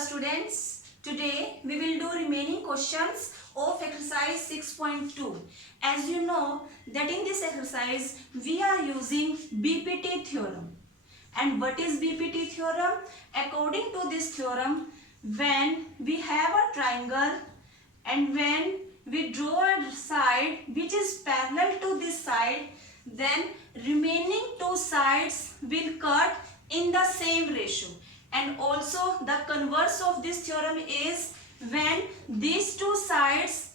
students. Today we will do remaining questions of exercise 6.2. As you know that in this exercise we are using BPT theorem. And what is BPT theorem? According to this theorem, when we have a triangle and when we draw a side which is parallel to this side, then remaining two sides will cut in the same ratio. And also the converse of this theorem is when these two sides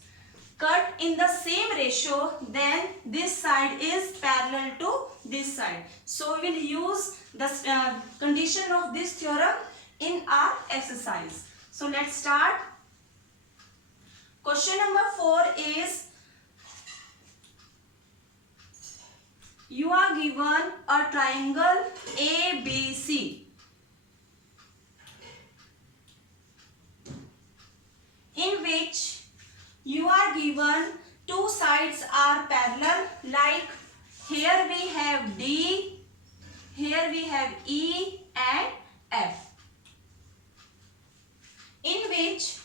cut in the same ratio, then this side is parallel to this side. So we will use the condition of this theorem in our exercise. So let's start. Question number 4 is, you are given a triangle ABC in which you are given two sides are parallel, like here we have D, here we have E and F, in which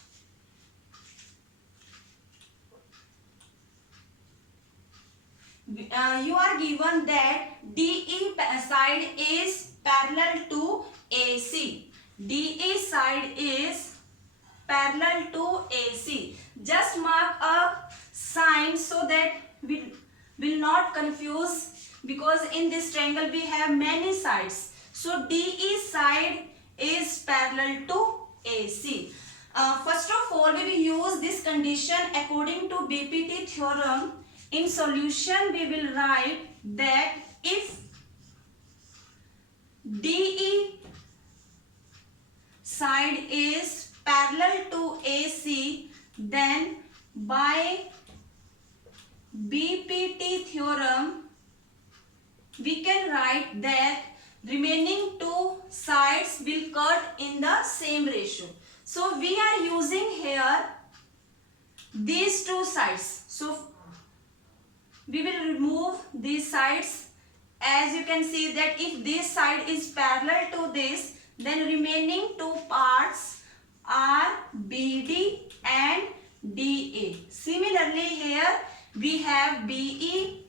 you are given that DE side is parallel to AC. DE side is parallel to AC. Just mark a sign so that we will not confuse, because in this triangle we have many sides. So DE side is parallel to AC. First of all, we will use this condition according to BPT theorem. In solution, we will write that if DE side is parallel to AC, then by BPT theorem, we can write that remaining two sides will cut in the same ratio. So we are using here these two sides. So we will remove these sides. As you can see that if this side is parallel to this, then remaining two parts are BD and DA. Similarly here we have BE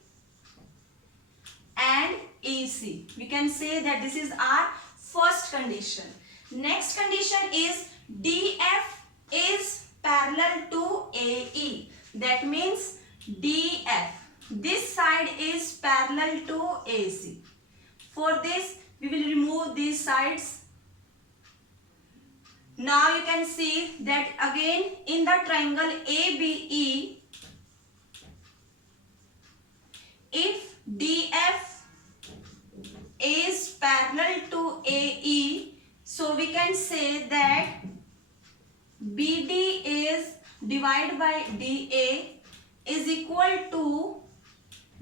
and EC. We can say that this is our first condition. Next condition is DF is parallel to AE. That means DF, this side is parallel to AC. For this we will remove these sides. Now you can see that again in the triangle ABE, if DF is parallel to AE, so we can say that BD is divided by DA is equal to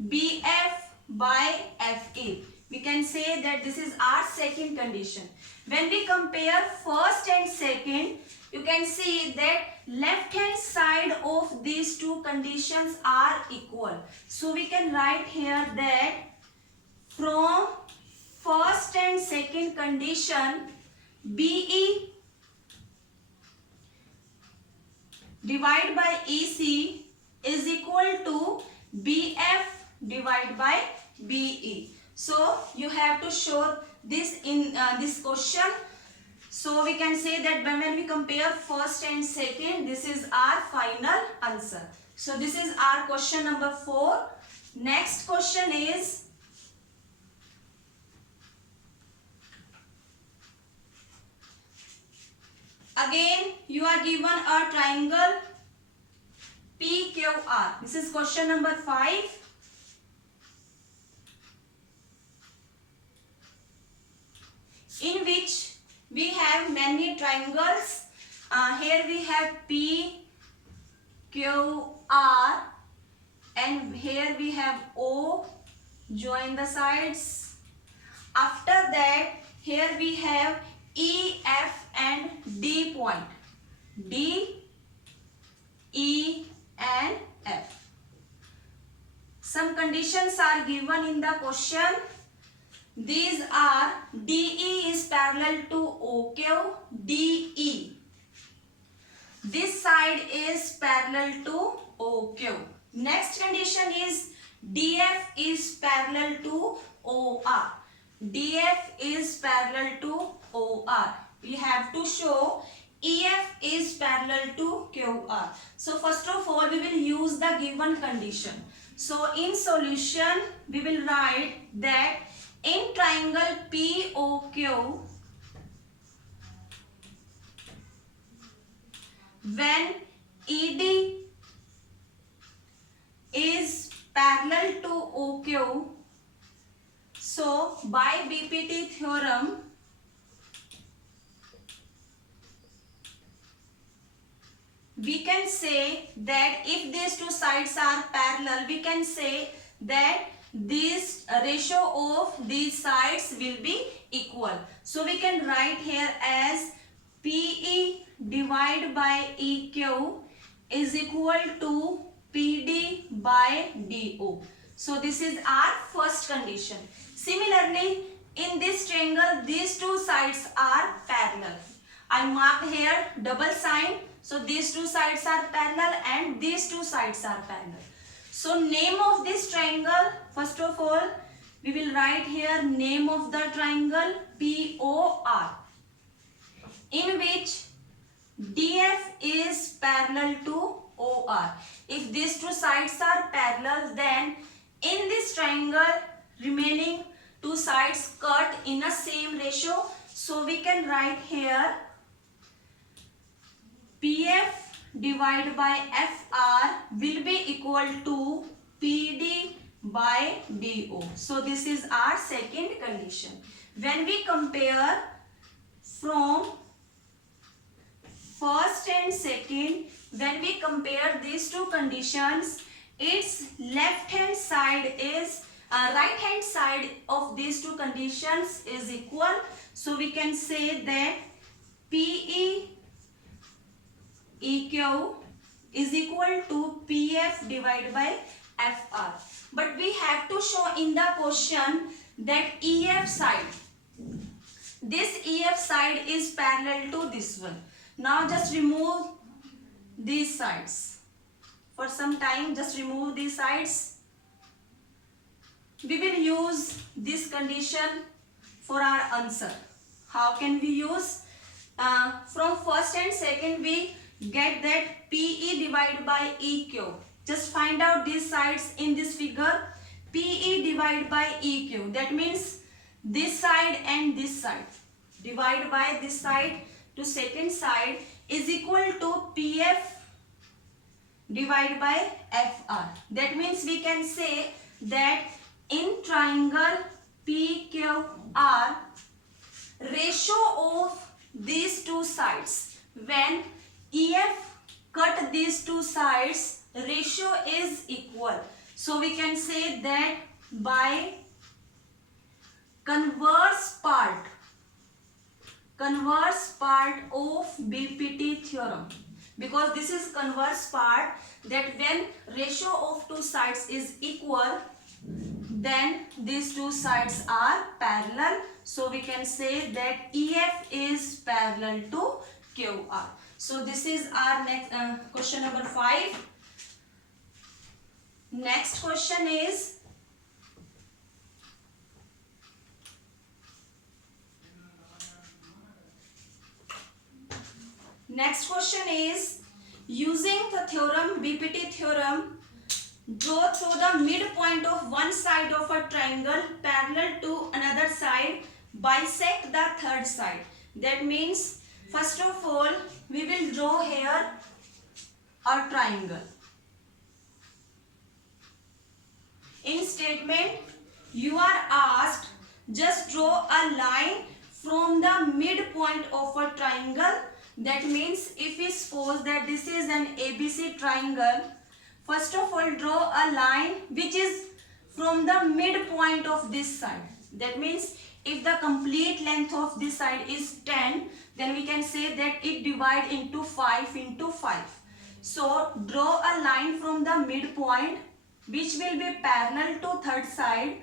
BF by FE. We can say that this is our second condition. When we compare first and second, you can see that left hand side of these two conditions are equal. So we can write here that from first and second condition, BE divided by EC is equal to BF divided by BE. So you have to show this in this question. So we can say that when we compare first and second, this is our final answer. So this is our question number 4. Next question is, again you are given a triangle PQR. This is question number 5. In which we have many triangles. Here we have P, Q, R, and here we have O. Join the sides. After that, here we have E, F, and D point. D, E, and F. Some conditions are given in the question. These are DE is parallel to OQ, DE this side is parallel to OQ. Next condition is DF is parallel to OR. DF is parallel to OR. We have to show EF is parallel to QR. So first of all, we will use the given condition. So in solution, we will write that in triangle POQ, when ED is parallel to OQ, so by BPT theorem, we can say that if these two sides are parallel, we can say that this ratio of these sides will be equal. So we can write here as PE divided by EQ is equal to PD by DO. So this is our first condition. Similarly, in this triangle, these two sides are parallel. I marked here double sign. So these two sides are parallel and these two sides are parallel. So name of this triangle, first of all, we will write here name of the triangle POR, in which DF is parallel to OR. If these two sides are parallel, then in this triangle remaining two sides cut in a same ratio. So we can write here PF divided by FR will be equal to PD by DO. So this is our second condition. When we compare from first and second, when we compare these two conditions, its left hand side is right hand side of these two conditions is equal. So we can say that PE EQ is equal to PF divided by FR. But we have to show in the question that EF side, this EF side is parallel to this one. Now just remove these sides. For some time, just remove these sides. We will use this condition for our answer. How can we use? From first and second, we get that PE divided by EQ. Just find out these sides in this figure. PE divided by EQ. That means this side and this side. Divide by this side to second side is equal to PF divided by FR. That means we can say that in triangle PQR, ratio of these two sides, when EF cut these two sides, ratio is equal. So we can say that by converse part of BPT theorem, because this is converse part, that when ratio of two sides is equal, then these two sides are parallel. So we can say that EF is parallel to QR. So this is our next question number 5. Next question is using the theorem, BPT theorem, draw through the midpoint of one side of a triangle parallel to another side, bisect the third side. That means first of all we will draw here a triangle. In statement you are asked just draw a line from the midpoint of a triangle. That means if we suppose that this is an ABC triangle, first of all draw a line which is from the midpoint of this side. That means if the complete length of this side is 10, then we can say that it divide into 5 into 5. So draw a line from the midpoint which will be parallel to third side.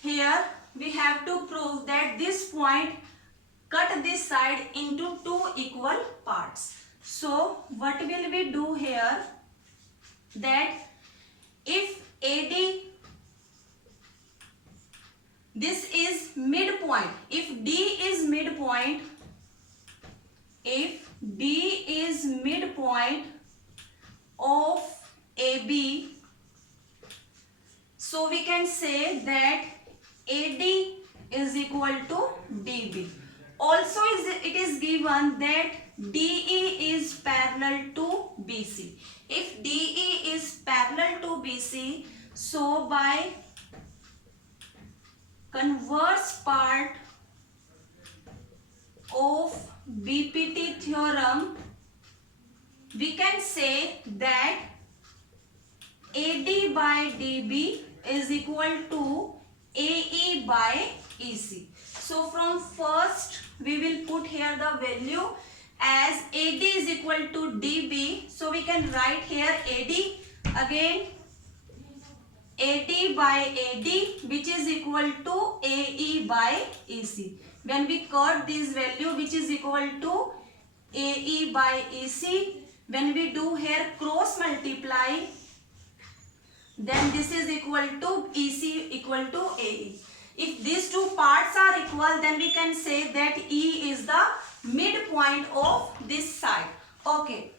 Here we have to prove that this point cut this side into two equal parts. So what will we do here, that if AD, this is midpoint, if D is midpoint, if D is midpoint of AB, so we can say that AD is equal to DB. Also it is given that DE is parallel to BC. If DE is parallel to BC, so by converse part of BPT theorem, we can say that AD by DB is equal to AE by EC. So from first we will put here the value as AD is equal to DB. So we can write here AD, again AD by AD, which is equal to AE by EC. When we cut this value, which is equal to AE by EC, when we do here cross multiply, then this is equal to EC equal to AE. If these two parts are equal, then we can say that E is the midpoint of this side. Okay.